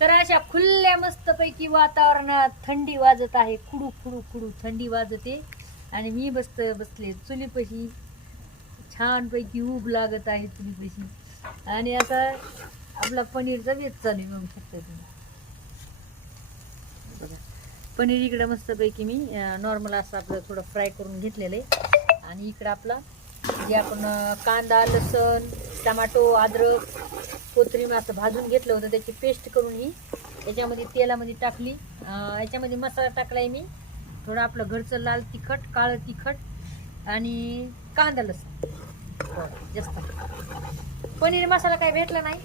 तर अशा खुल्या मस्तपैकी वातावरणात थंडी वाजत आहे, कुडू कुडू कुडू थंडी वाजते आणि मी बसले चुलीपाशी. छानपैकी ऊब लागत आहे चुलीपाशी आणि आता आपला पनीरचा बेत चालू आहे. बघू शकता तुम्ही बघा, पनीर इकडं मस्तपैकी मी नॉर्मल असं आपलं थोडं फ्राय करून घेतलेलं आहे आणि इकडं आपला जे आपण कांदा लसूण टमाटो अद्रक कोथिंबीर असं भाजून घेतलं होतं त्याची पेस्ट करून ही याच्यामध्ये तेलामध्ये टाकली. याच्यामध्ये मसाला टाकलाय मी थोडं आपलं घरचं लाल तिखट काळं तिखट आणि कांदा लसूण जास्त. पनीर मसाला काही भेटला नाही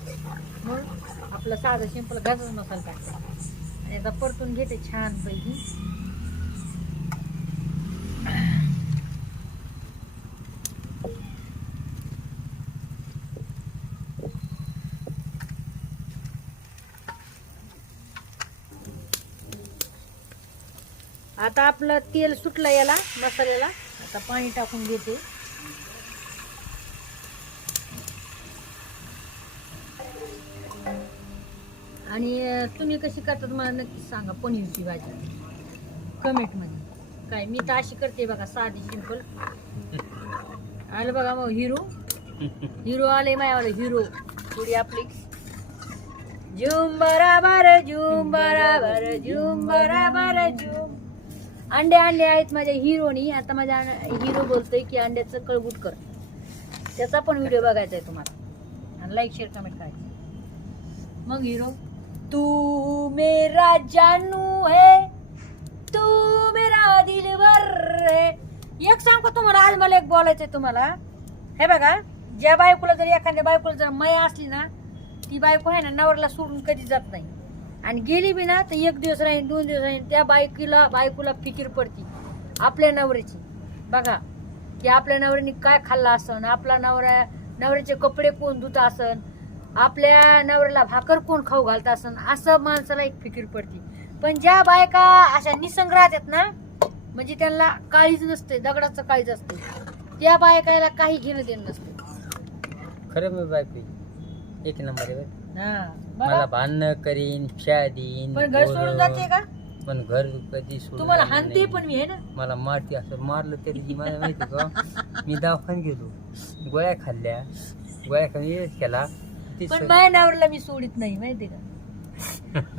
म्हणून आपलं साधं सिंपल घरचाच मसाला टाकतो आणि आता परतून घेते छानपैकी. आता आपलं तेल सुटलं याला मसाल्याला. आता पाणी टाकून घेते. आणि तुम्ही कशी करतात मला नक्की सांगा पनीरची भाजी कमेंटमध्ये. काय मी तर अशी करते बघा साधी सिंपल. आलं बघा मग हिरो आले मायावाला हिरो. थोडी आपली झुम बराबर झुम बराबर झुम बराबर झुम. अंडे आहेत माझ्या हिरोनी. आता माझ्या हिरो बोलतोय की अंड्याचं कळबूट कर. त्याचा पण व्हिडिओ बघायचा आहे तुम्हाला आणि लाईक शेअर कमेंट करायचं. मग हिरो तू मेरा जानू है तू मेरा दिलवर है. एक सांगतो तुम्हाला आज मला एक बोलायचंय तुम्हाला. हे बघा ज्या बायकोला जर एखाद्या बायकोला जर माया असली ना ती बायको आहे ना नवऱ्याला सोडून कधी जात नाही आणि गेली बी ना तर एक दिवस राहीन 2 दिवस राहीन त्या बायकोला फिकीर पडती आपल्या नवऱ्याची. बघा की आपल्या नवऱ्याने काय खाल्लं असन आपला नवऱ्याचे कपडे कोण धुत असन आपल्या नवऱ्याला भाकर कोण खाऊ घालत असन असं माणसाला एक फिकीर पडती. पण ज्या बायका अशा निसंग राहतात ना म्हणजे त्यांना काळीच नसते दगडाचं काळीच असते त्या बायकाला काही घेणं देणं नसते. खरं मी बायको एक नंबर आहे. मला मला भांडण करीन शाळा देईन पण घर सोडून जाते का पण घर कधी सोडून तुम्हाला जाणार हानते नाही. पण मी आहे ना. मला मारते असं मारलं तरी मला माहिती का मी दवाखान्यात गेलो गोळ्या खाल्ल्या गोळ्या खाल्ल्या केला पण माझ्या नावरला मी सोडित नाही माहिती का.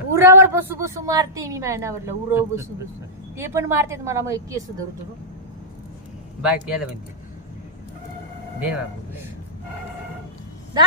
उरावर बसू मारते मी माझ्या नावरला उरावर बसू ते पण मारते मला मग केस धरतो. बायको यायला म्हणते दे ना दाजी